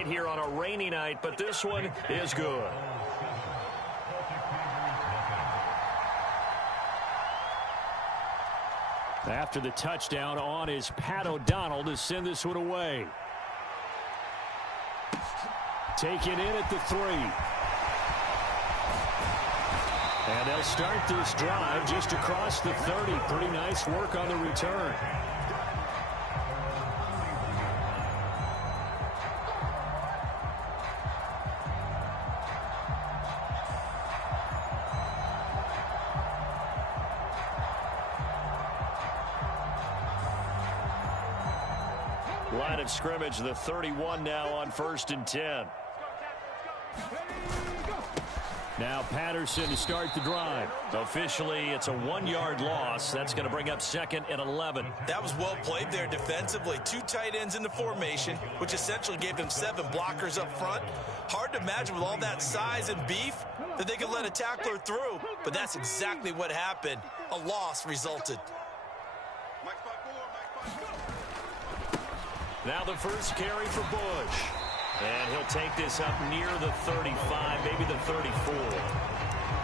right here on a rainy night, but this one is good. After the touchdown on is Pat O'Donnell to send this one away. Taken in at the 3. And they'll start this drive just across the 30. Pretty nice work on the return. Line of scrimmage, the 31 now on 1st and 10. Now Patterson to start the drive. Officially, it's a 1-yard loss. That's going to bring up 2nd and 11. That was well played there defensively. 2 tight ends in the formation, which essentially gave them 7 blockers up front. Hard to imagine with all that size and beef that they could let a tackler through, but that's exactly what happened. A loss resulted. Now the first carry for Bush. And he'll take this up near the 35, maybe the 34.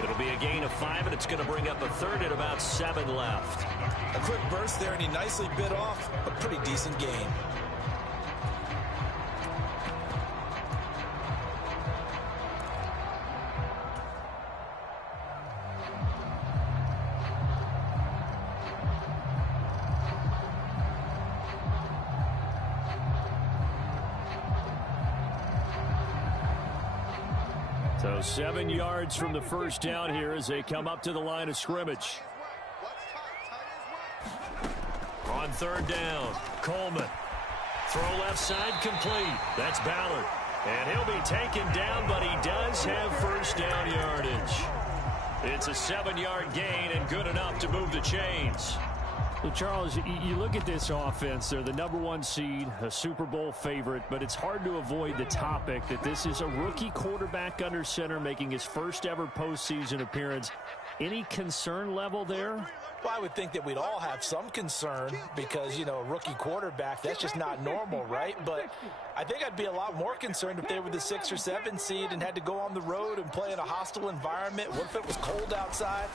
It'll be a gain of 5, and it's going to bring up a 3rd and about 7 left. A quick burst there, and he nicely bit off a pretty decent gain. So 7 yards from the first down here as they come up to the line of scrimmage. On 3rd down, Coleman. Throw left side complete. That's Ballard. And he'll be taken down, but he does have first down yardage. It's a 7-yard gain and good enough to move the chains. Well, Charles, you look at this offense. They're the #1 seed, a Super Bowl favorite, but it's hard to avoid the topic that this is a rookie quarterback under center making his first ever postseason appearance. Any concern level there? Well, I would think that we'd all have some concern because, you know, a rookie quarterback, that's just not normal, right? But I think I'd be a lot more concerned if they were the 6 or 7 seed and had to go on the road and play in a hostile environment. What if it was cold outside?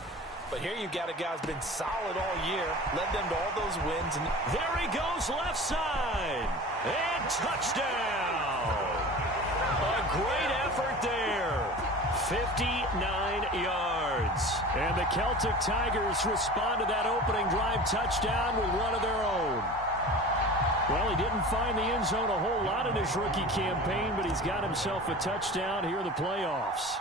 But here you've got a guy who's been solid all year, led them to all those wins. And there he goes left side. And touchdown. A great effort there. 59 yards. And the Celtic Tigers respond to that opening drive touchdown with one of their own. Well, he didn't find the end zone a whole lot in his rookie campaign, but he's got himself a touchdown here in the playoffs.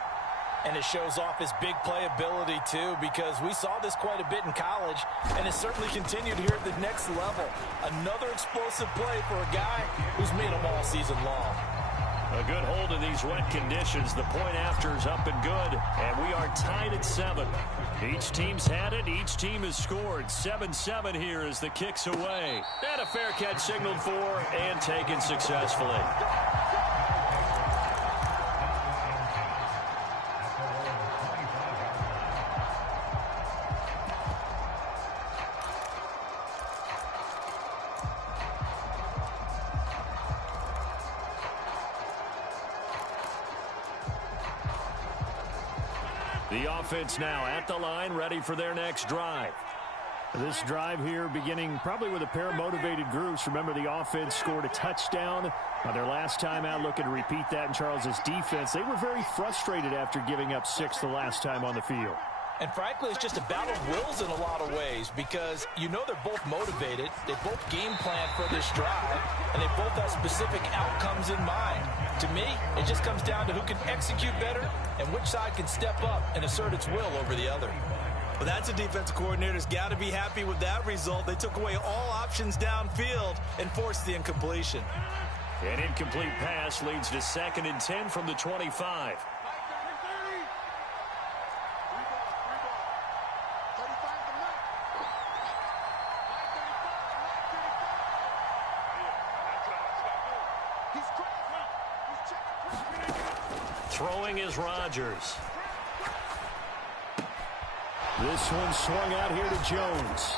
And it shows off his big playability, too, because we saw this quite a bit in college, and it certainly continued here at the next level. Another explosive play for a guy who's made them all season long. A good hold in these wet conditions. The point after is up and good, and we are tied at 7. Each team's had it. Each team has scored. 7-7 here as the kick's away. And a fair catch signaled for and taken successfully. The offense now at the line, ready for their next drive. This drive here beginning probably with a pair of motivated groups. Remember, the offense scored a touchdown on their last time out, looking to repeat that in Charles's defense. They were very frustrated after giving up 6 the last time on the field. And frankly, it's just a battle of wills in a lot of ways because you know they're both motivated. They both game plan for this drive, and they both have specific outcomes in mind. To me, it just comes down to who can execute better and which side can step up and assert its will over the other. Well, that's a defensive coordinator's got to be happy with that result. They took away all options downfield and forced the incompletion. An incomplete pass leads to 2nd and 10 from the 25. Throwing is Rodgers. This one swung out here to Jones.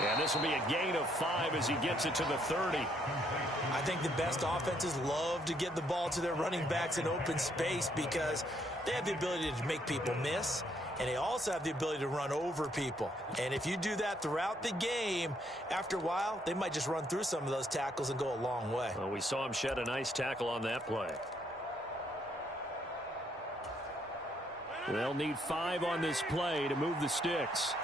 And this will be a gain of 5 as he gets it to the 30. I think the best offenses love to get the ball to their running backs in open space because they have the ability to make people miss, and they also have the ability to run over people. And if you do that throughout the game, after a while, they might just run through some of those tackles and go a long way. Well, we saw him shed a nice tackle on that play. They'll need 5 on this play to move the sticks.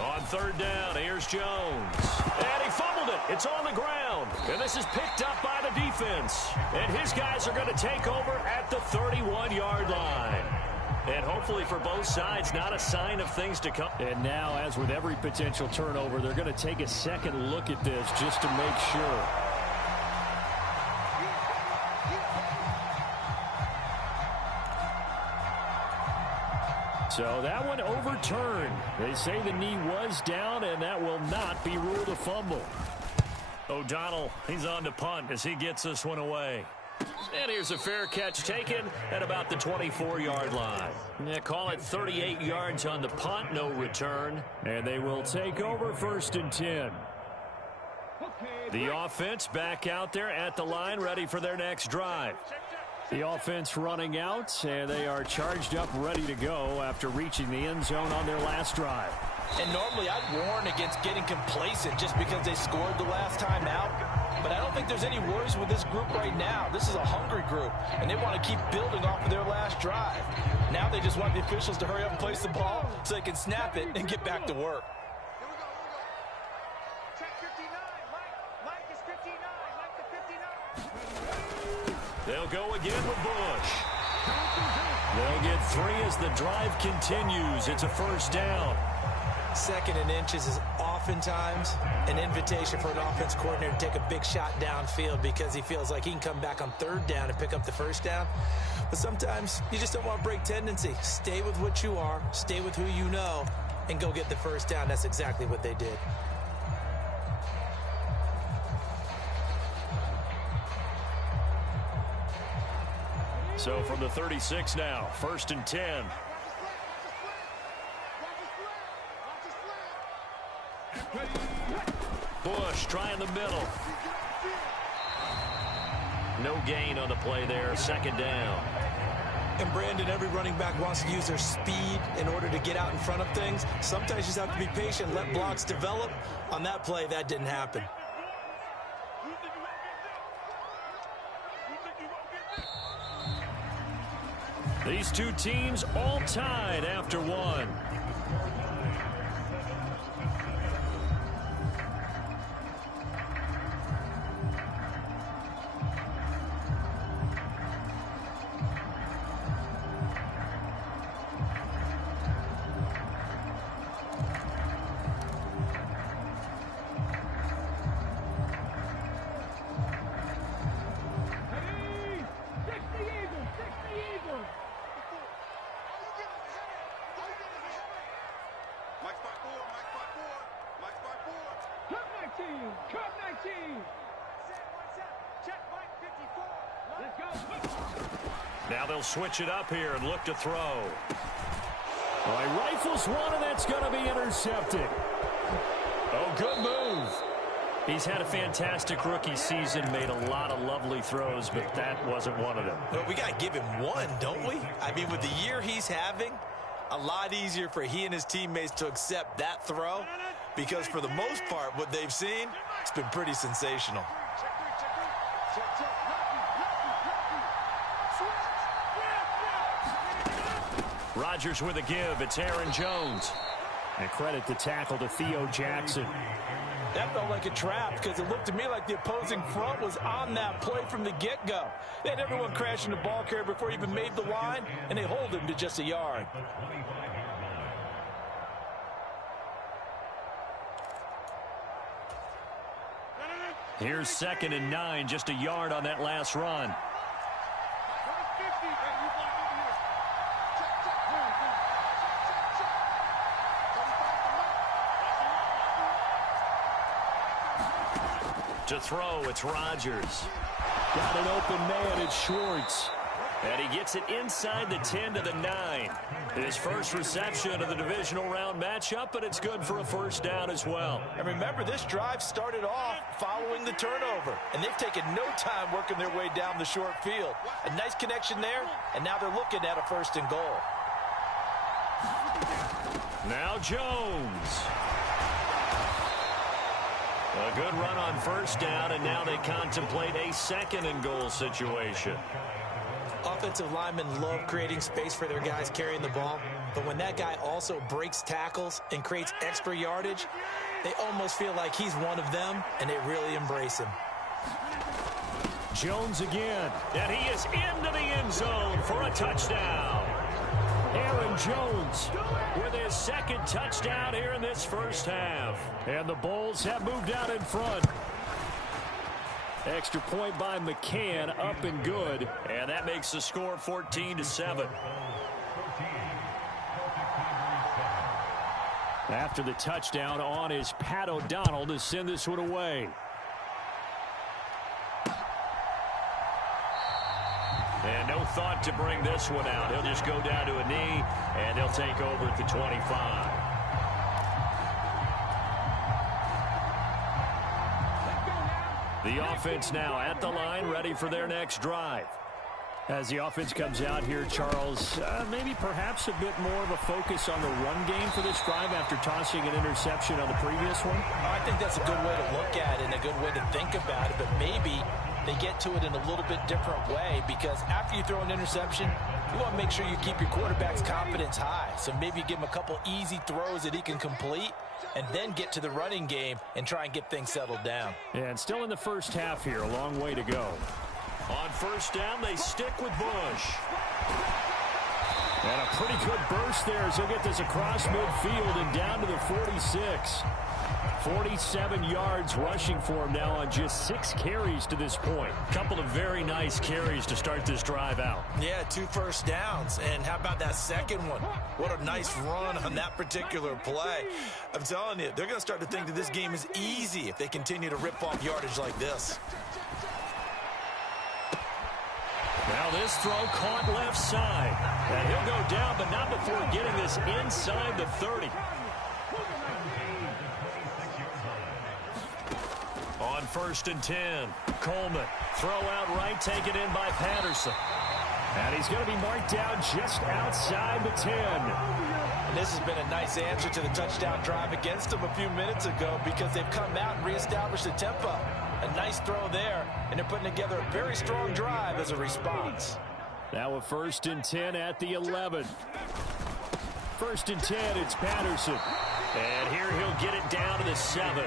On third down, here's Jones. And he fumbled it. It's on the ground. And this is picked up by the defense. And his guys are going to take over at the 31-yard line. And hopefully for both sides, not a sign of things to come. And now, as with every potential turnover, they're going to take a second look at this just to make sure. So that one overturned. They say the knee was down, and that will not be ruled a fumble. O'Donnell, he's on to punt as he gets this one away. And here's a fair catch taken at about the 24-yard line. Yeah, call it 38 yards on the punt, no return. And they will take over 1st and 10. The offense back out there at the line, ready for their next drive. The offense running out, and they are charged up, ready to go after reaching the end zone on their last drive. And normally I'd warn against getting complacent just because they scored the last time out. But I don't think there's any worries with this group right now. This is a hungry group, and they want to keep building off of their last drive. Now they just want the officials to hurry up and place the ball so they can snap it and get back to work. They'll go again with Bush. They'll get 3 as the drive continues. It's a 1st down. 2nd and inches is oftentimes an invitation for an offense coordinator to take a big shot downfield because he feels like he can come back on 3rd down and pick up the 1st down. But sometimes you just don't want to break tendency. Stay with what you are, stay with who you know, and go get the 1st down. That's exactly what they did. So from the 36 now, 1st and 10. Bush trying the middle. No gain on the play there, 2nd down. And Brandon, every running back wants to use their speed in order to get out in front of things. Sometimes you just have to be patient, let blocks develop. On that play, that didn't happen. These two teams all tied after one. Now they'll switch it up here and look to throw. All right, rifles one, and that's going to be intercepted. Oh, good move. He's had a fantastic rookie season, made a lot of lovely throws, but that wasn't one of them. Well, we got to give him one, don't we? I mean, with the year he's having, a lot easier for he and his teammates to accept that throw because for the most part, what they've seen, it's been pretty sensational. Rodgers with a give. It's Aaron Jones. And credit the tackle to Theo Jackson. That felt like a trap because it looked to me like the opposing front was on that play from the get-go. They had everyone crashing the ball carrier before he even made the line, and they hold him to just a yard. Here's 2nd and 9, just a yard on that last run. To throw, it's Rodgers. Got an open man, it's Schwartz. And he gets it inside the 10 to the 9. His first reception of the divisional round matchup, but it's good for a first down as well. And remember, this drive started off following the turnover, and they've taken no time working their way down the short field. A nice connection there, and now they're looking at a first and goal. Now Jones. A good run on first down, and now they contemplate a second and goal situation. Offensive linemen love creating space for their guys carrying the ball, but when that guy also breaks tackles and creates extra yardage, they almost feel like he's one of them, and they really embrace him. Jones again, and he is into the end zone for a touchdown. Aaron Jones with his second touchdown here in this first half. And the Bulls have moved out in front. Extra point by McCann, up and good. And that makes the score 14-7. After the touchdown, on is Pat O'Donnell to send this one away. And no thought to bring this one out. He'll just go down to a knee, and they'll take over at the 25. The offense now at the line, ready for their next drive. As the offense comes out here, Charles, maybe perhaps a bit more of a focus on the run game for this drive after tossing an interception on the previous one? I think that's a good way to look at it and a good way to think about it, but maybe they get to it in a little bit different way, because after you throw an interception, you want to make sure you keep your quarterback's confidence high. So maybe give him a couple easy throws that he can complete and then get to the running game and try and get things settled down. And still in the first half here, a long way to go. On first down, they stick with Bush. And a pretty good burst there as he'll get this across midfield and down to the 46. 47 yards rushing for him now on just 6 carries to this point. Couple of very nice carries to start this drive out. Yeah, 2 first downs. And how about that second one? What a nice run on that particular play. I'm telling you, they're going to start to think that this game is easy if they continue to rip off yardage like this. Now this throw caught left side. And he'll go down, but not before getting this inside the 30. On first and 10, Coleman. Throw out right, taken in by Patterson. And he's going to be marked down just outside the 10. And this has been a nice answer to the touchdown drive against them a few minutes ago, because they've come out and reestablished the tempo. A nice throw there, and they're putting together a very strong drive as a response. Now a first and 10 at the 11. First and 10, it's Patterson. And here he'll get it down to the 7.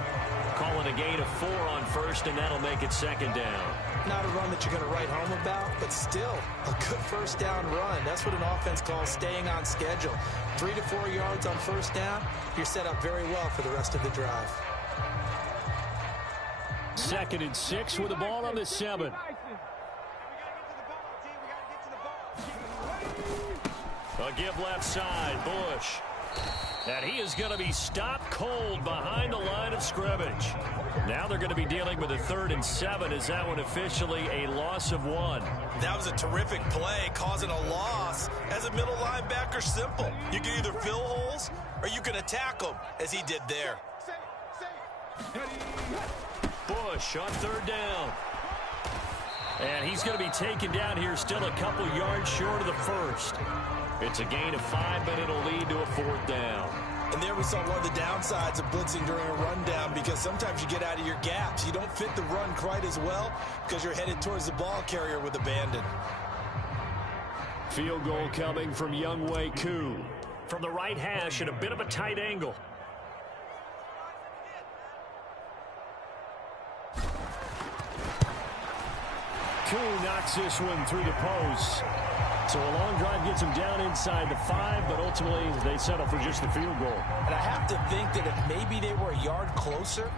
Calling a gain of 4 on first, and that'll make it second down. Not a run that you're going to write home about, but still a good first down run. That's what an offense calls staying on schedule. 3 to 4 yards on first down, you're set up very well for the rest of the drive. Second and 6 with the ball on the 7. A give left side, Bush. And he is going to be stopped cold behind the line of scrimmage. Now they're going to be dealing with a 3rd and 7. Is that one officially a loss of 1? That was a terrific play, causing a loss. As a middle linebacker, simple. You can either fill holes or you can attack them, as he did there. Bush on 3rd down. And he's going to be taken down here, still a couple yards short of the 1st. It's a gain of 5, but it'll lead to a 4th down. And there we saw one of the downsides of blitzing during a rundown, because sometimes you get out of your gaps. You don't fit the run quite as well because you're headed towards the ball carrier with abandon. Field goal coming from Younghoe Koo. From the right hash at a bit of a tight angle. Koo knocks this one through the post. So a long drive gets them down inside the 5, but ultimately they settle for just the field goal. And I have to think that if maybe they were a yard closer,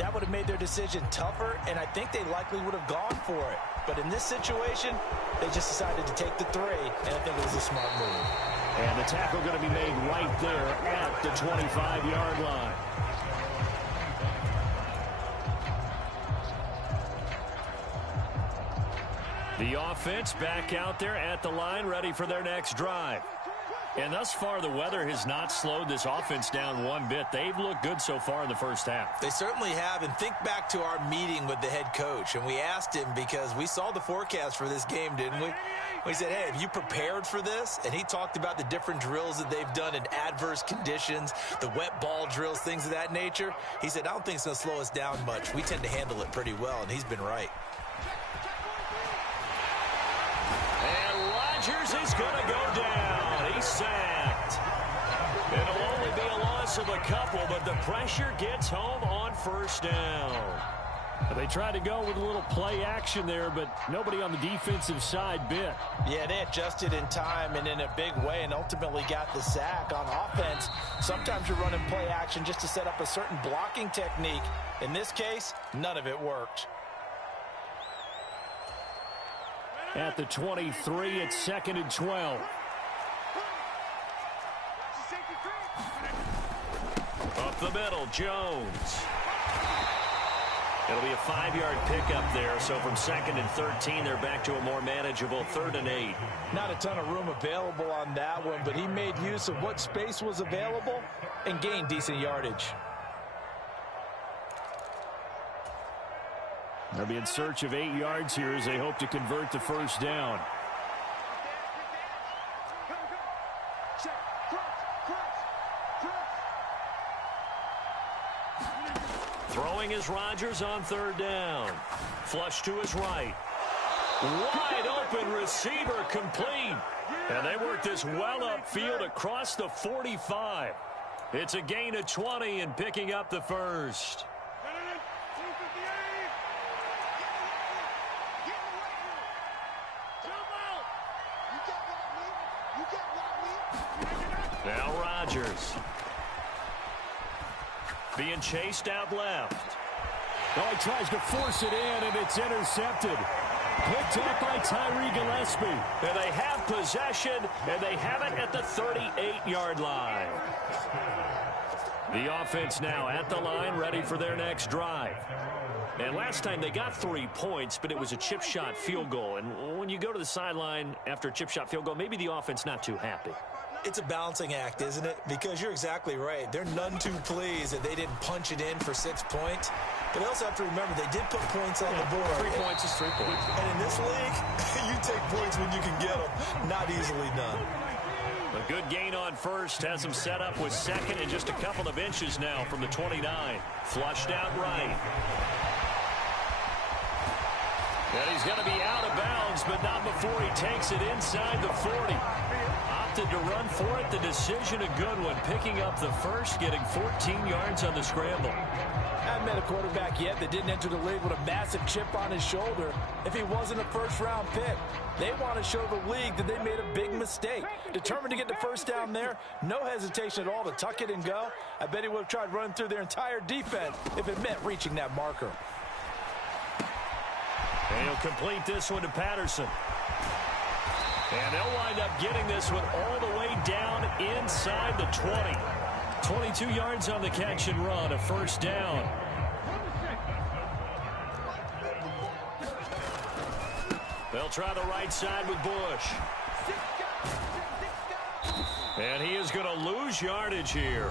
that would have made their decision tougher, and I think they likely would have gone for it. But in this situation, they just decided to take the 3, and I think it was a smart move. And the tackle going to be made right there at the 25-yard line. The offense back out there at the line, ready for their next drive. And thus far, the weather has not slowed this offense down one bit. They've looked good so far in the first half. They certainly have. And think back to our meeting with the head coach. And we asked him, because we saw the forecast for this game, didn't we? We said, hey, have you prepared for this? And he talked about the different drills that they've done in adverse conditions, the wet ball drills, things of that nature. He said, I don't think it's going to slow us down much. We tend to handle it pretty well, and he's been right. And Rodgers is going to go down. He's sacked. It'll only be a loss of a couple, but the pressure gets home on first down. They tried to go with a little play action there, but nobody on the defensive side bit. Yeah, they adjusted in time and in a big way and ultimately got the sack. On offense, sometimes you're running play action just to set up a certain blocking technique. In this case, none of it worked. At the 23, it's 2nd and 12. Up the middle, Jones. It'll be a 5-yard pickup there, so from 2nd and 13, they're back to a more manageable 3rd and 8. Not a ton of room available on that one, but he made use of what space was available and gained decent yardage. They'll be in search of 8 yards here as they hope to convert the first down. Throwing is Rodgers on 3rd down. Flush to his right. Wide open receiver complete. And they work this well upfield across the 45. It's a gain of 20 and picking up the first. Now Rodgers. Being chased out left. Oh, he tries to force it in, and it's intercepted. Picked up by Tyree Gillespie. And they have possession, and they have it at the 38-yard line. The offense now at the line, ready for their next drive. And last time they got 3 points, but it was a chip shot field goal. And when you go to the sideline after a chip shot field goal, maybe the offense not too happy. It's a balancing act, isn't it? Because you're exactly right. They're none too pleased that they didn't punch it in for 6 points. But they also have to remember they did put points on the board. 3 points is 3 points. And in this league, you take points when you can get them. Not easily done. A good gain on first has him set up with 2nd and just a couple of inches now from the 29. Flushed out right. And he's going to be out of bounds, but not before he takes it inside the 40. Opted to run for it. The decision a good one. Picking up the first, getting 14 yards on the scramble. I haven't met a quarterback yet that didn't enter the league with a massive chip on his shoulder if he wasn't a first-round pick. They want to show the league that they made a big mistake. Determined to get the first down there, no hesitation at all to tuck it and go. I bet he would have tried running through their entire defense if it meant reaching that marker. And he'll complete this one to Patterson. And they'll wind up getting this one all the way down inside the 20. 22 yards on the catch and run, a first down. They'll try the right side with Bush. And he is going to lose yardage here.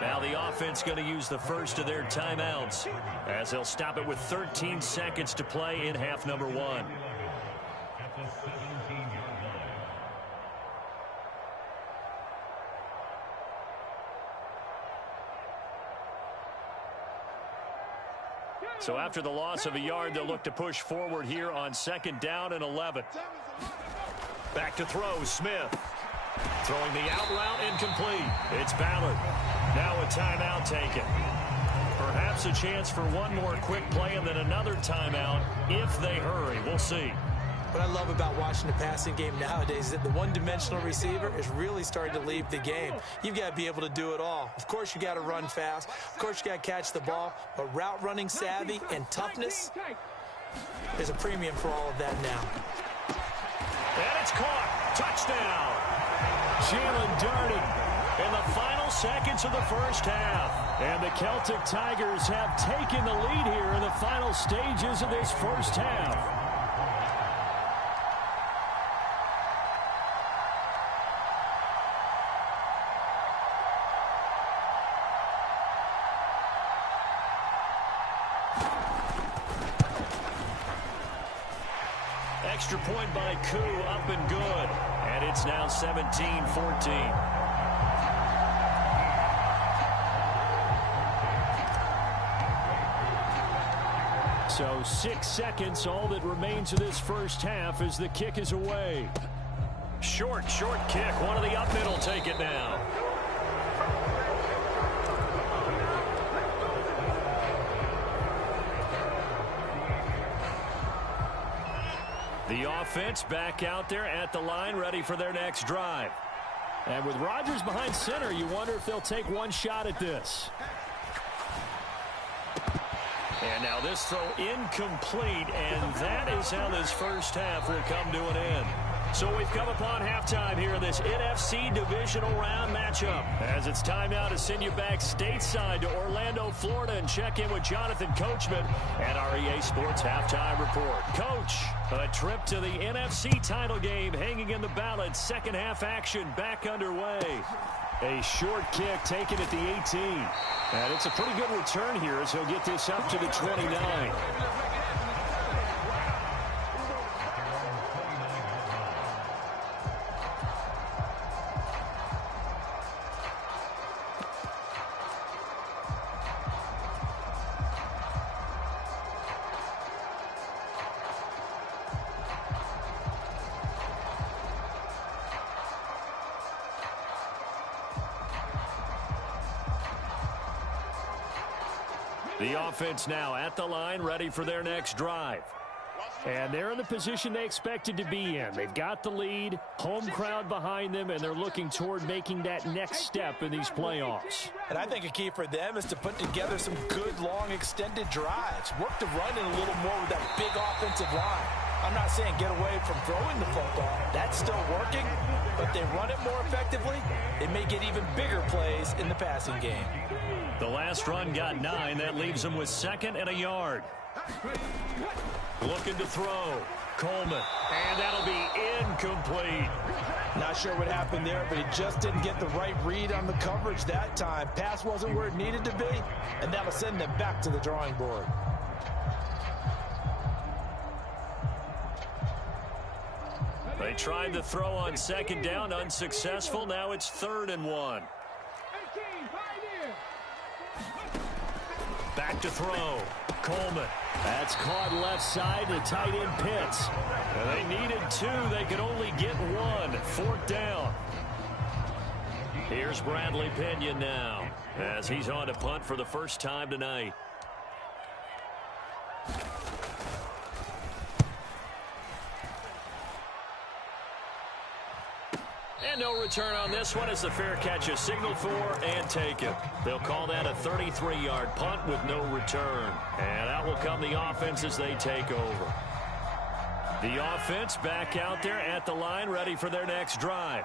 Now the offense going to use the first of their timeouts as they'll stop it with 13 seconds to play in half number 1. So after the loss of a yard, they'll look to push forward here on 2nd down and 11. Back to throw, Smith. Throwing the out route incomplete. It's Ballard. Now a timeout taken. Perhaps a chance for one more quick play and then another timeout if they hurry. We'll see. What I love about watching the passing game nowadays is that the one-dimensional receiver is really starting to leave the game. You've got to be able to do it all. Of course, you got to run fast. Of course, you got to catch the ball. But route running savvy and toughness, there's a premium for all of that now. And it's caught. Touchdown. Jalen Darden in the final seconds of the first half. And the Celtic Tigers have taken the lead here in the final stages of this first half. Extra point by Koo, up and good. And it's now 17-14. So 6 seconds, all that remains of this first half as the kick is away. Short kick. One of the up middle take it now. The offense back out there at the line, ready for their next drive. And with Rodgers behind center, you wonder if they'll take one shot at this. And now this throw incomplete, and that is how this first half will come to an end. So we've come upon halftime here in this NFC Divisional Round matchup. As it's time now to send you back stateside to Orlando, Florida, and check in with Jonathan Coachman at our EA Sports Halftime Report. Coach, a trip to the NFC title game hanging in the balance. Second half action back underway. A short kick taken at the 18. And it's a pretty good return here as he'll get this up to the 29. The offense now at the line, ready for their next drive. And they're in the position they expected to be in. They've got the lead, home crowd behind them, and they're looking toward making that next step in these playoffs. And I think a key for them is to put together some good, long, extended drives. Work the run in a little more with that big offensive line. I'm not saying get away from throwing the football. That's still working. But they run it more effectively, they may get even bigger plays in the passing game. The last run got 9. That leaves them with 2nd and a yard. Looking to throw. Coleman. And that'll be incomplete. Not sure what happened there, but he just didn't get the right read on the coverage that time. Pass wasn't where it needed to be, and that'll send them back to the drawing board. They tried to throw on 2nd down, unsuccessful. Now it's 3rd and 1. Back to throw. Coleman. That's caught left side to tight end Pitts. And they needed 2. They could only get 1. 4th down. Here's Bradley Pinion now as he's on to punt for the first time tonight. And no return on this one as the fair catch is signaled for and taken. They'll call that a 33-yard punt with no return. And out will come the offense as they take over. The offense back out there at the line, ready for their next drive.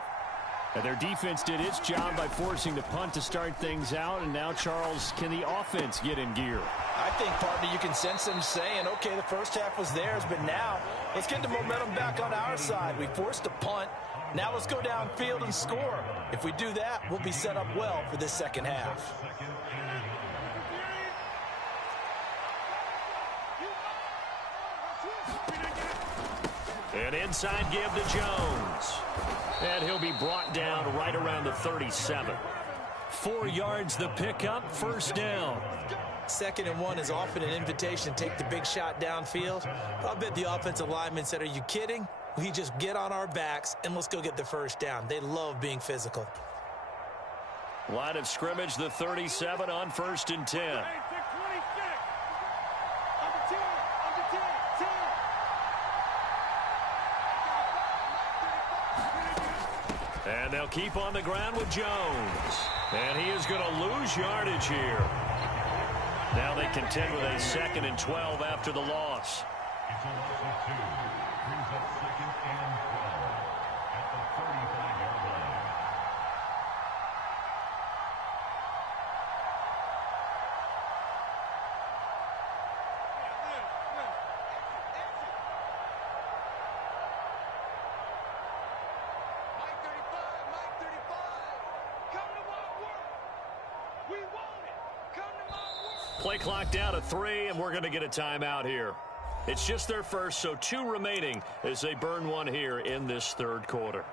And their defense did its job by forcing the punt to start things out. And now, Charles, can the offense get in gear? I think, partner, you can sense them saying, okay, the first half was theirs, but now let's get the momentum back on our side. We forced a punt. Now let's go downfield and score. If we do that, we'll be set up well for this second half. An inside give to Jones. And he'll be brought down right around the 37. 4 yards the pickup, first down. 2nd and 1 is often an invitation to take the big shot downfield. I bet the offensive lineman said, are you kidding? We just get on our backs and let's go get the first down. They love being physical. Line of scrimmage, the 37 on 1st and 10. And they'll keep on the ground with Jones. And he is going to lose yardage here. Now they contend with a 2nd and 12 after the loss. Play clock down to 3, and we're going to get a timeout here. It's just their first, so 2 remaining as they burn one here in this third quarter.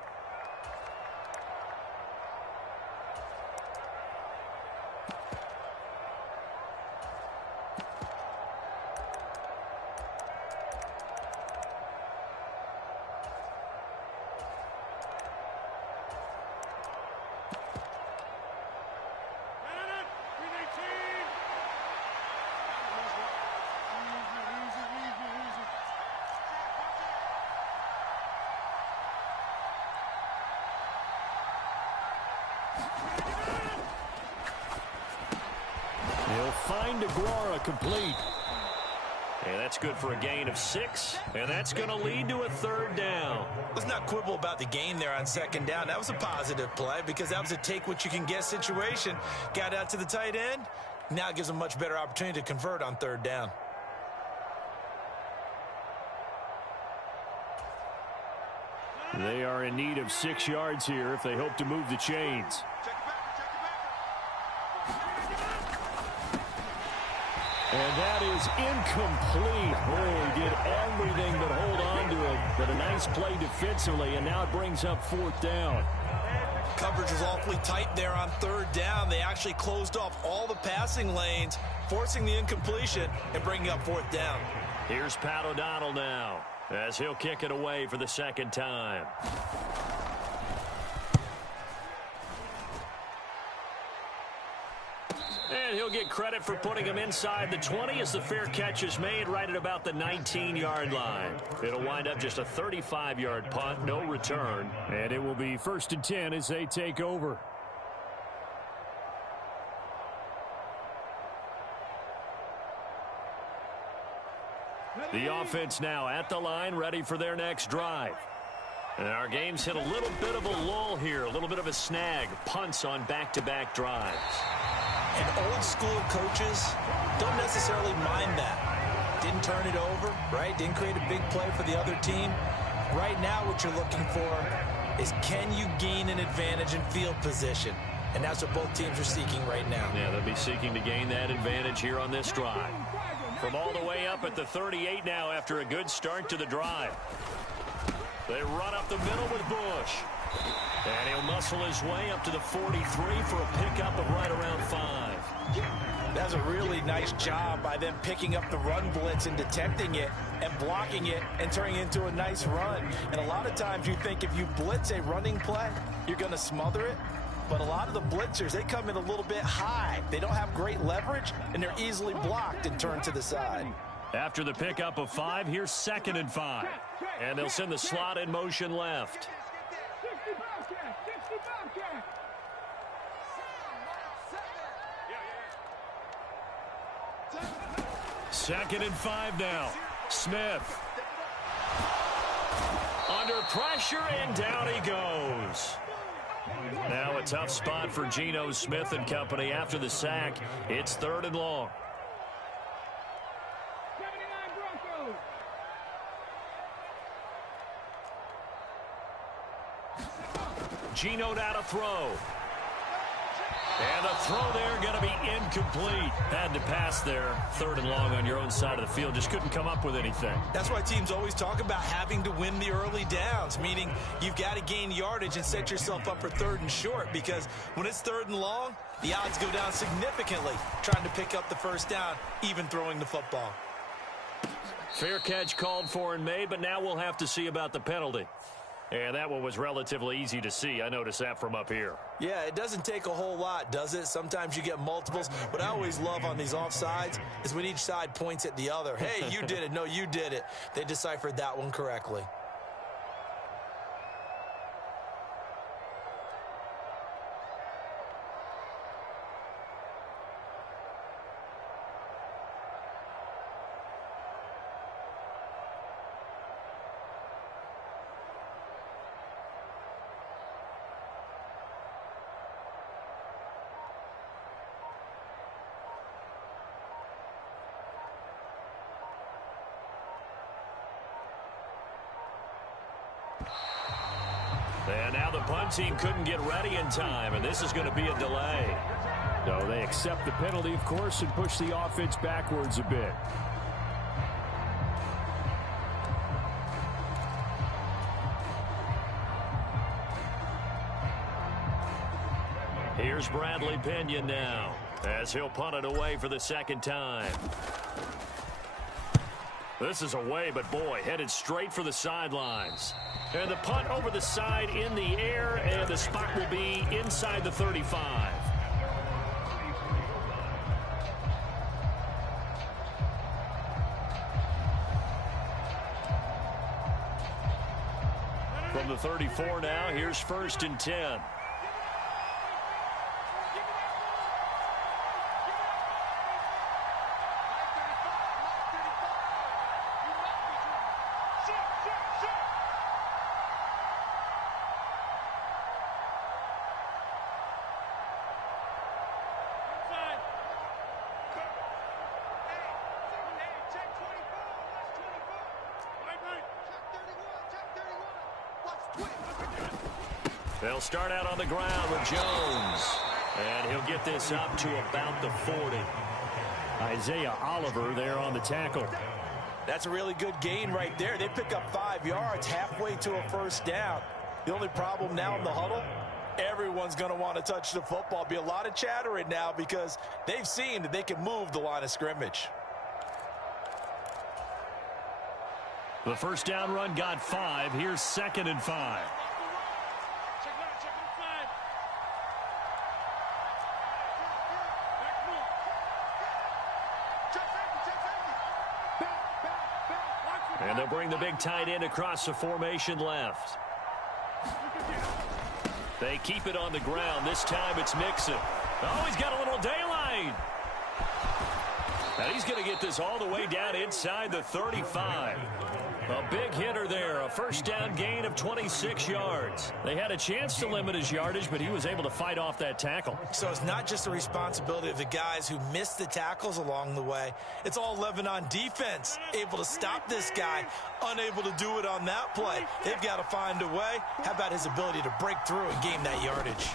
He'll find Aguara complete. And that's good for a gain of 6. And that's going to lead to a third down. Let's not quibble about the gain there on second down. That was a positive play because that was a take-what-you-can-get situation. Got out to the tight end. Now it gives them a much better opportunity to convert on third down. They are in need of 6 yards here if they hope to move the chains. And that is incomplete. Oh, he did everything but hold on to it. But a nice play defensively, and now it brings up fourth down. Coverage was awfully tight there on third down. They actually closed off all the passing lanes, forcing the incompletion and bringing up fourth down. Here's Pat O'Donnell now as he'll kick it away for the second time. And he'll get credit for putting him inside the 20 as the fair catch is made right at about the 19-yard line. It'll wind up just a 35-yard punt, no return. And it will be 1st and 10 as they take over. The offense now at the line, ready for their next drive. And our game's hit a little bit of a lull here, a little bit of a snag. Punts on back-to-back drives. And old-school coaches don't necessarily mind that. Didn't turn it over, right? Didn't create a big play for the other team. Right now what you're looking for is can you gain an advantage in field position? And that's what both teams are seeking right now. Yeah, they'll be seeking to gain that advantage here on this drive. From all the way up at the 38 now after a good start to the drive. They run up the middle with Bush. And he'll muscle his way up to the 43 for a pickup of right around 5. That's a really nice job by them picking up the run blitz and detecting it and blocking it and turning it into a nice run. And a lot of times you think if you blitz a running play, you're going to smother it. But a lot of the blitzers, they come in a little bit high. They don't have great leverage, and they're easily blocked and turned to the side. After the pickup of 5, here's 2nd and 5. And they'll send the slot in motion left. Second and 5 now. Smith. Under pressure, and down he goes. Now a tough spot for Geno Smith and company after the sack. It's 3rd and long. Geno now to throw. And the throw there going to be incomplete. Had to pass there. 3rd and long on your own side of the field. Just couldn't come up with anything. That's why teams always talk about having to win the early downs, meaning you've got to gain yardage and set yourself up for 3rd and short, because when it's 3rd and long, the odds go down significantly trying to pick up the first down, even throwing the football. Fair catch called for and made, but now we'll have to see about the penalty. And that one was relatively easy to see. I noticed that from up here. Yeah, it doesn't take a whole lot, does it? Sometimes you get multiples. What I always love on these offsides is when each side points at the other. Hey, you did it. No, you did it. They deciphered that one correctly. And now the punt team couldn't get ready in time, and this is going to be a delay. So they accept the penalty, of course, and push the offense backwards a bit. Here's Bradley Pinion now, as he'll punt it away for the second time. This is away, but boy, headed straight for the sidelines. And the punt over the side in the air, and the spot will be inside the 35. From the 34 now, here's 1st and 10. They'll start out on the ground with Jones. And he'll get this up to about the 40. Isaiah Oliver there on the tackle. That's a really good gain right there. They pick up 5 yards halfway to a first down. The only problem now in the huddle, everyone's going to want to touch the football. Be a lot of chattering now because they've seen that they can move the line of scrimmage. The first down run got 5. Here's 2nd and 5. And they'll bring the big tight end across the formation left. They keep it on the ground. This time it's Mixon. Oh, he's got a little daylight. And he's going to get this all the way down inside the 35. A big hitter there. A first down gain of 26 yards. They had a chance to limit his yardage, but he was able to fight off that tackle. So it's not just the responsibility of the guys who missed the tackles along the way. It's all Lebanon defense able to stop this guy, unable to do it on that play. They've got to find a way. How about his ability to break through and gain that yardage?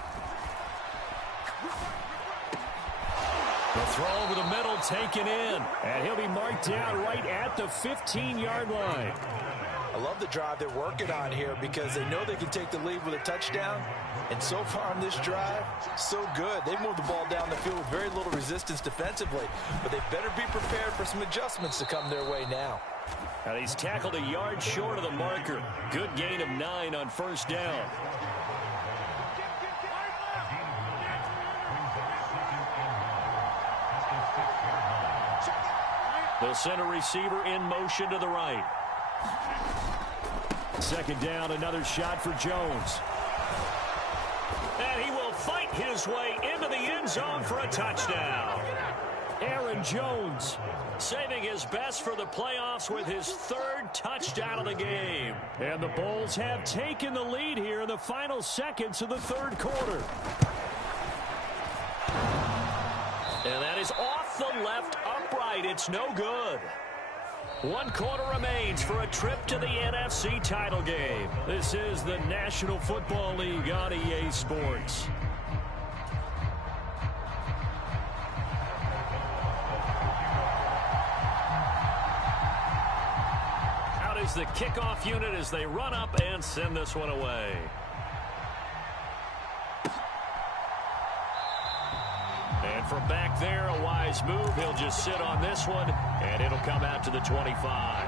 The throw over the middle taken in, and he'll be marked down right at the 15-yard line. I love the drive they're working on here because they know they can take the lead with a touchdown. And so far on this drive, so good. They moved the ball down the field with very little resistance defensively, but they better be prepared for some adjustments to come their way now. And he's tackled a yard short of the marker. Good gain of 9 on first down. They'll send a receiver in motion to the right. Second down, another shot for Jones. And he will fight his way into the end zone for a touchdown. Aaron Jones saving his best for the playoffs with his 3rd touchdown of the game. And the Bulls have taken the lead here in the final seconds of the 3rd quarter. And that is off the left upright. It's no good. 1 quarter remains for a trip to the NFC title game. This is the National Football League on EA Sports. Out is the kickoff unit as they run up and send this one away. And from back there, a wise move. He'll just sit on this one, and it'll come out to the 25.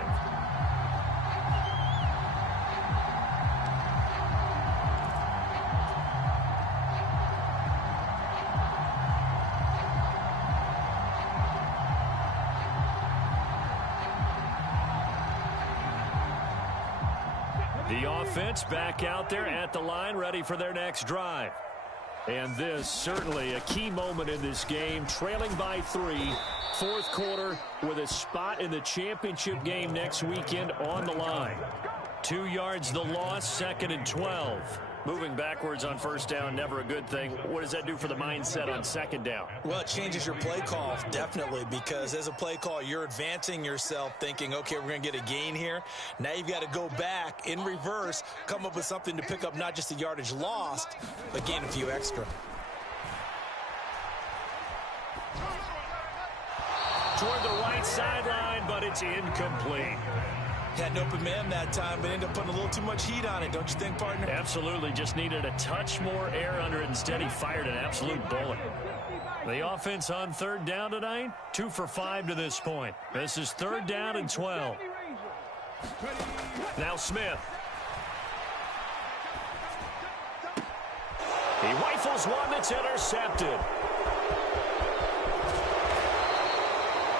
The offense back out there at the line, ready for their next drive. And this certainly a key moment in this game, trailing by 3, 4th quarter with a spot in the championship game next weekend on the line. 2 yards the loss, 2nd and 12. Moving backwards on first down, never a good thing. What does that do for the mindset on 2nd down? Well, it changes your play call, definitely, because as a play call, you're advancing yourself thinking, okay, we're going to get a gain here. Now you've got to go back in reverse, come up with something to pick up not just the yardage lost, but gain a few extra. toward the right sideline, but it's incomplete. Had an open man that time, but ended up putting a little too much heat on it, don't you think, partner? Absolutely. Just needed a touch more air under it. Instead, he fired an absolute bullet. The offense on third down tonight, 2 for 5 to this point. This is third down and 12. Now Smith. He rifles one that's intercepted.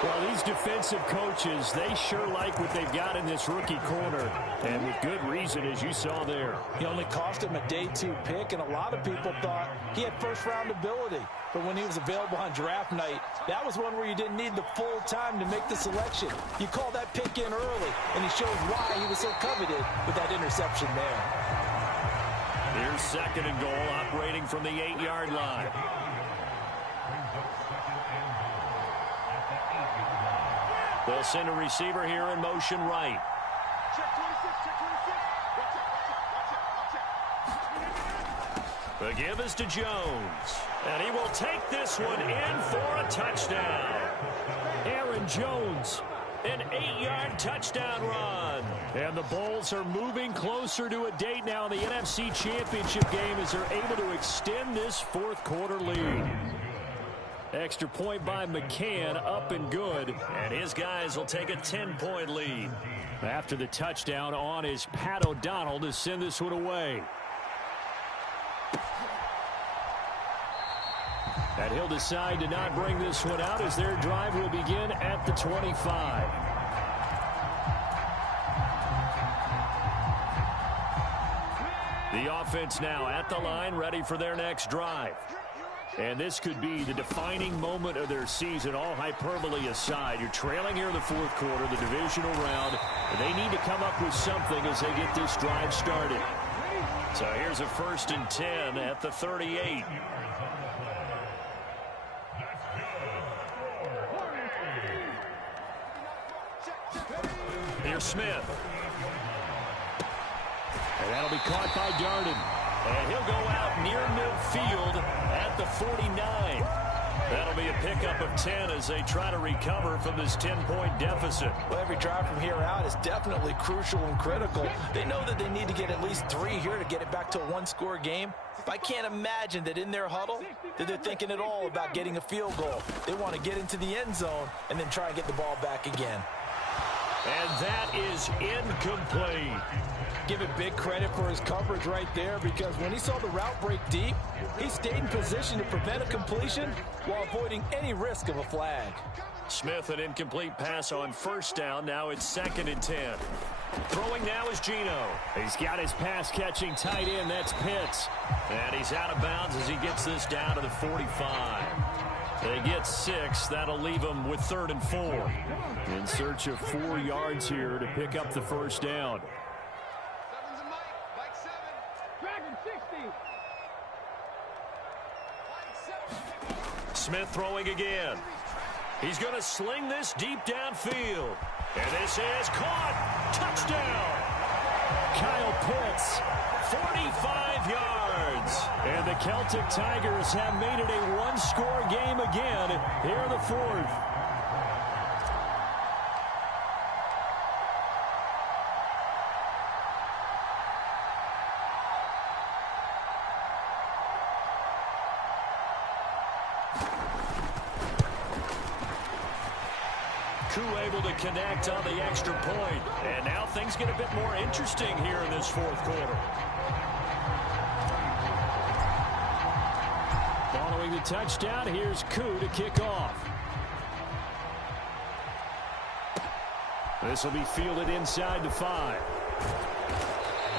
Well, these defensive coaches, they sure like what they've got in this rookie corner, and with good reason, as you saw there. He only cost him a day 2 pick, and a lot of people thought he had first-round ability. But when he was available on draft night, that was one where you didn't need the full time to make the selection. You call that pick in early, and he shows why he was so coveted with that interception there. Here's second and goal, operating from the 8-yard line. They'll send a receiver here in motion right. The give is to Jones. And he will take this one in for a touchdown. Aaron Jones, an 8-yard touchdown run. And the Bulls are moving closer to a date now in the NFC Championship game as they're able to extend this fourth quarter lead. Extra point by McCann, up and good. And his guys will take a 10-point lead. After the touchdown on is Pat O'Donnell to send this one away. And he'll decide to not bring this one out as their drive will begin at the 25. The offense now at the line, ready for their next drive. And this could be the defining moment of their season, all hyperbole aside. You're trailing here in the fourth quarter, the divisional round. And they need to come up with something as they get this drive started. So here's a 1st and 10 at the 38. Here's Smith. And that'll be caught by Darden. And he'll go out near midfield at the 49. That'll be a pickup of 10 as they try to recover from this 10-point deficit. Well, every drive from here out is definitely crucial and critical. They know that they need to get at least 3 here to get it back to a 1-score game. But I can't imagine that in their huddle that they're thinking at all about getting a field goal. They want to get into the end zone and then try and get the ball back again. And that is incomplete. Give it big credit for his coverage right there, because when he saw the route break deep, he stayed in position to prevent a completion while avoiding any risk of a flag. Smith, an incomplete pass on 1st down. Now it's 2nd and 10. Throwing now is Geno. He's got his pass-catching tight end. That's Pitts. And he's out of bounds as he gets this down to the 45. They get 6. That'll leave them with 3rd and 4. In search of 4 yards here to pick up the 1st down. Smith throwing again. He's going to sling this deep downfield. And this is caught. Touchdown. Kyle Pitts, 45 yards. And the Celtic Tigers have made it a 1-score game again here in the 4th. Able to connect on the extra point. And now things get a bit more interesting here in this fourth quarter. Following the touchdown, here's Koo to kick off. This will be fielded inside the 5.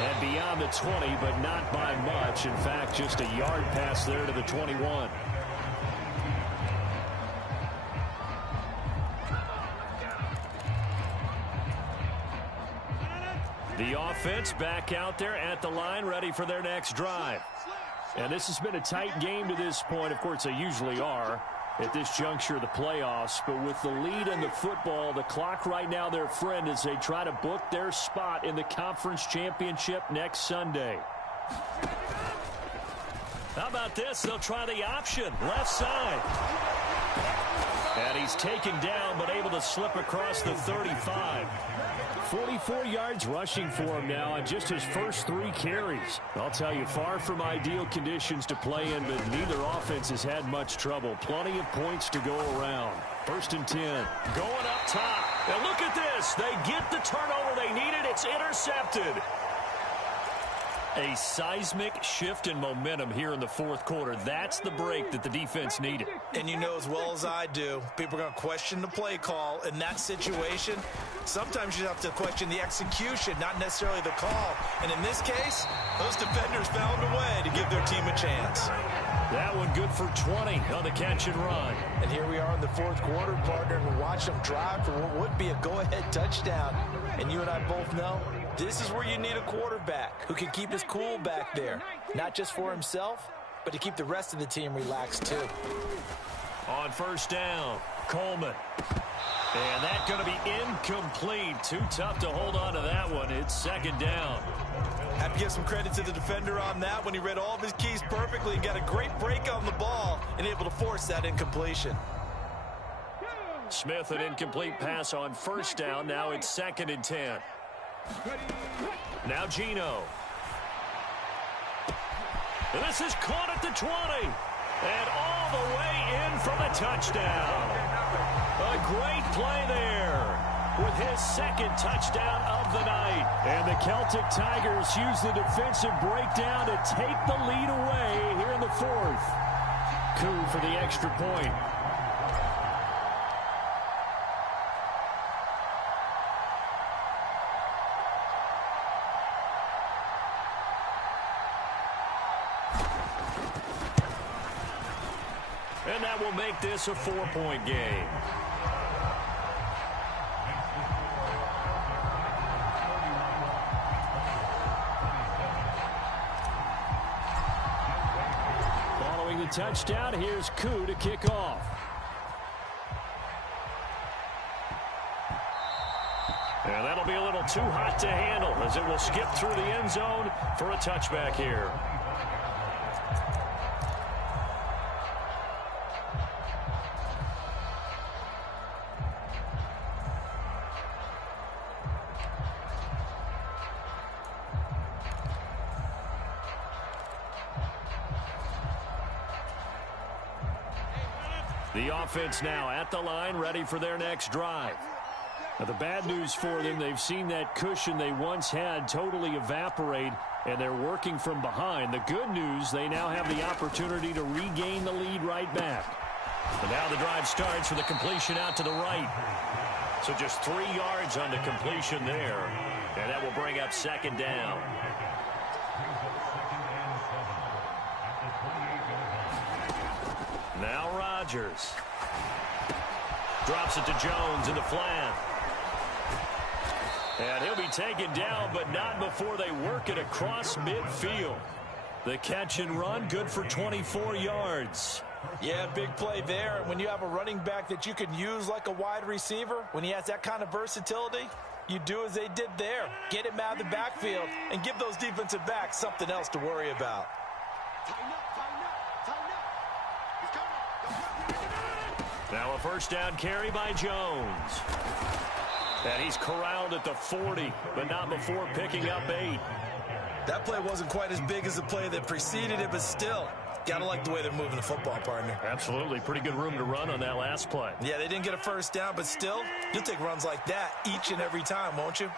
And beyond the 20, but not by much. In fact, just a yard pass there to the 21. The offense back out there at the line, ready for their next drive. And this has been a tight game to this point. Of course, they usually are at this juncture of the playoffs. But with the lead in the football, the clock right now their friend as they try to book their spot in the conference championship next Sunday. How about this? They'll try the option. Left side. And he's taken down, but able to slip across the 35. 44 yards rushing for him now on just his first 3 carries. I'll tell you, far from ideal conditions to play in, but neither offense has had much trouble. Plenty of points to go around. 1st and 10. Going up top. And look at this. They get the turnover they needed. It's intercepted. A seismic shift in momentum here in the 4th quarter. That's the break that the defense needed. And you know as well as I do, people are going to question the play call in that situation. Sometimes you have to question the execution, not necessarily the call. And in this case, those defenders found a way to give their team a chance. That one good for 20 on the catch and run. And here we are in the 4th quarter, partner, and watch them drive for what would be a go-ahead touchdown. And you and I both know this is where you need a quarterback who can keep his cool back there, not just for himself, but to keep the rest of the team relaxed too. On 1st down, Coleman. And that's going to be incomplete. Too tough to hold on to that one. It's 2nd down. Have to give some credit to the defender on that when he read all of his keys perfectly and got a great break on the ball and able to force that incompletion. Smith, an incomplete pass on 1st down. Now it's 2nd and 10. Now Geno. And this is caught at the 20. And all the way in for the touchdown. A great play there with his 2nd touchdown of the night. And the Celtic Tigers use the defensive breakdown to take the lead away here in the 4th. Koo for the extra point. And that will make this a 4-point game. Following the touchdown, here's Koo to kick off. And that'll be a little too hot to handle as it will skip through the end zone for a touchback here. The offense now at the line, ready for their next drive. Now, the bad news for them, they've seen that cushion they once had totally evaporate, and they're working from behind. The good news, they now have the opportunity to regain the lead right back. And now the drive starts with a completion out to the right. So just 3 yards on the completion there, and that will bring up 2nd down. Now Rodgers. Drops it to Jones in the flat. And he'll be taken down, but not before they work it across midfield. The catch and run, good for 24 yards. Yeah, big play there. And when you have a running back that you can use like a wide receiver, when he has that kind of versatility, you do as they did there. Get him out of the backfield and give those defensive backs something else to worry about. Now a 1st down carry by Jones. And he's corralled at the 40, but not before picking up 8. That play wasn't quite as big as the play that preceded it, but still, got to like the way they're moving the football, partner. Absolutely. Pretty good room to run on that last play. Yeah, they didn't get a 1st down, but still, you'll take runs like that each and every time, won't you?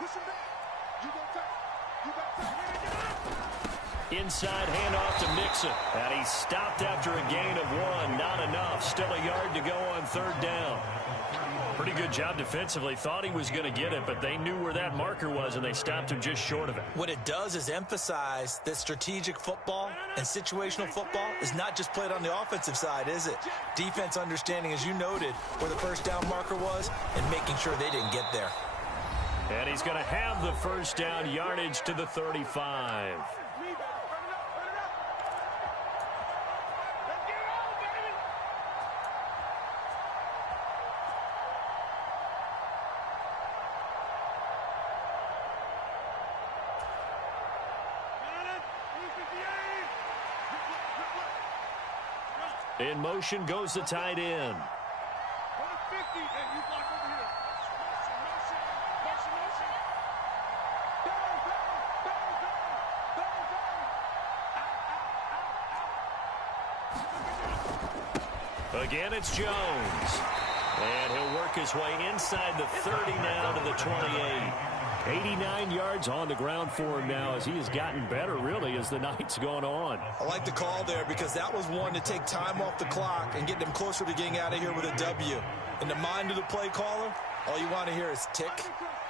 Inside handoff to Mixon. And he stopped after a gain of 1. Not enough. Still a yard to go on 3rd down. Pretty good job defensively. Thought he was going to get it, but they knew where that marker was, and they stopped him just short of it. What it does is emphasize that strategic football and situational football is not just played on the offensive side, is it? Defense understanding, as you noted, where the 1st down marker was and making sure they didn't get there. And he's going to have the 1st down yardage to the 35. In motion goes the tight end. Again, it's Jones. And he'll work his way inside the 30 now to the 28. 89 yards on the ground for him now as he has gotten better, really, as the night's gone on. I like the call there because that was one to take time off the clock and get them closer to getting out of here with a W. In the mind of the play caller, all you want to hear is tick,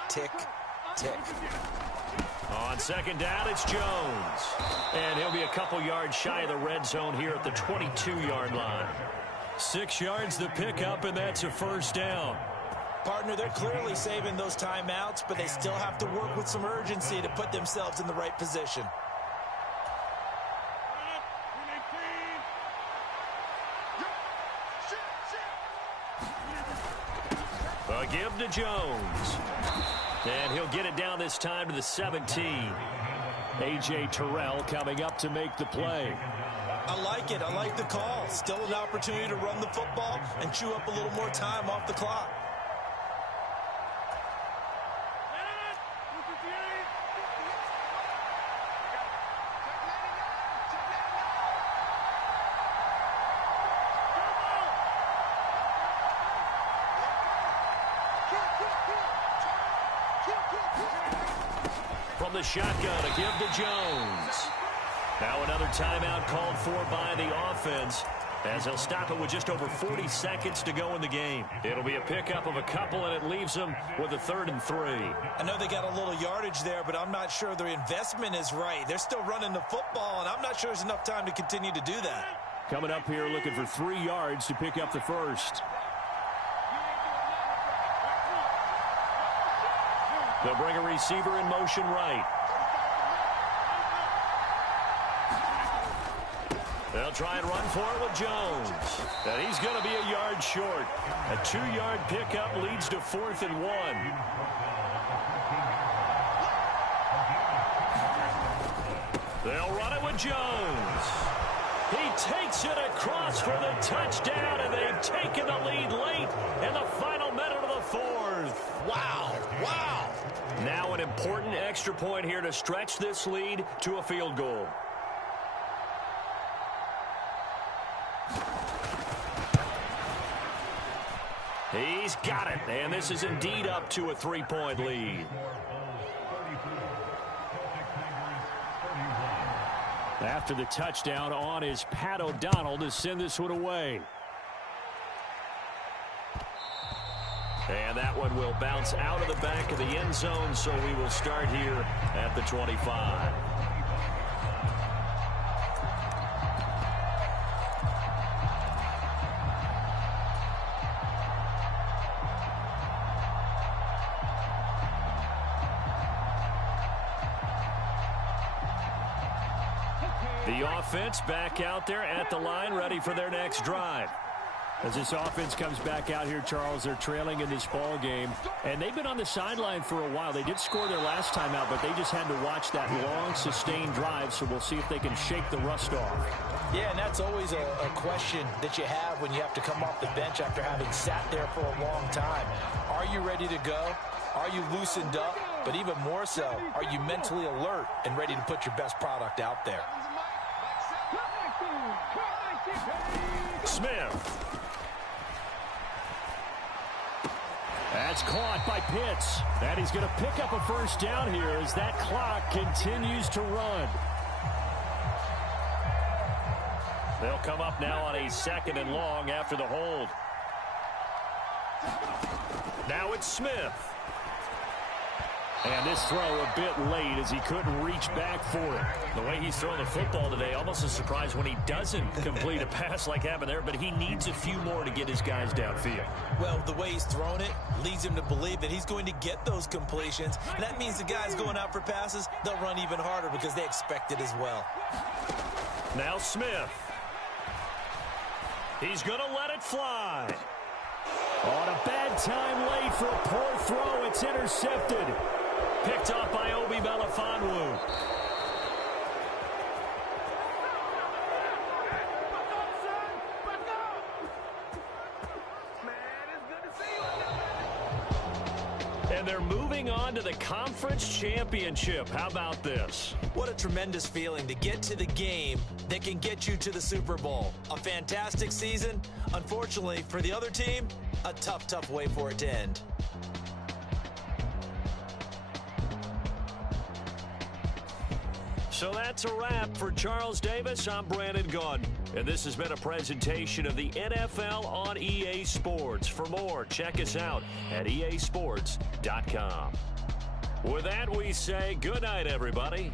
tick, tick. On second down, it's Jones. And he'll be a couple yards shy of the red zone here at the 22-yard line. 6 yards the pickup, and that's a first down. Partner, they're clearly saving those timeouts, but they still have to work with some urgency to put themselves in the right position. A give to Jones. And he'll get it down this time to the 17. A.J. Terrell coming up to make the play. I like it. I like the call. Still an opportunity to run the football and chew up a little more time off the clock. From the shotgun, a give to Jones. Now another timeout called for by the offense, as he'll stop it with just over 40 seconds to go in the game. It'll be a pickup of a couple, and it leaves them with a 3rd and 3. I know they got a little yardage there, but I'm not sure their investment is right. They're still running the football, and I'm not sure there's enough time to continue to do that. Coming up here looking for 3 yards to pick up the first. They'll bring a receiver in motion right. They'll try and run for it with Jones. And he's going to be a yard short. A 2-yard pickup leads to 4th and 1. They'll run it with Jones. He takes it across for the touchdown, and they've taken the lead late in the final minute of the 4th. Wow, wow. Now an important extra point here to stretch this lead to a field goal. He's got it, and this is indeed up to a 3-point lead. After the touchdown, on is Pat O'Donnell to send this one away. And that one will bounce out of the back of the end zone, so we will start here at the 25. The offense back out there at the line, ready for their next drive. As this offense comes back out here, Charles, they're trailing in this ball game, and they've been on the sideline for a while. They did score their last time out, but they just had to watch that long, sustained drive, so we'll see if they can shake the rust off. Yeah, and that's always a question that you have when you have to come off the bench after having sat there for a long time. Are you ready to go? Are you loosened up? But even more so, are you mentally alert and ready to put your best product out there? Smith. That's caught by Pitts. And he's going to pick up a first down here as that clock continues to run. They'll come up now on a 2nd and long after the hold. Now it's Smith. And this throw a bit late as he couldn't reach back for it. The way he's throwing the football today, almost a surprise when he doesn't complete a pass like happened there, but he needs a few more to get his guys downfield. Well, the way he's thrown it leads him to believe that he's going to get those completions. And that means the guys going out for passes, they'll run even harder because they expect it as well. Now Smith. He's going to let it fly. On a bad time late for a poor throw, it's intercepted. Picked up by Obi Melifonwu. And they're moving on to the conference championship. How about this? What a tremendous feeling to get to the game that can get you to the Super Bowl. A fantastic season. Unfortunately, for the other team, a tough, tough way for it to end. So that's a wrap. For Charles Davis, I'm Brandon Gaudin. And this has been a presentation of the NFL on EA Sports. For more, check us out at easports.com. With that, we say good night, everybody.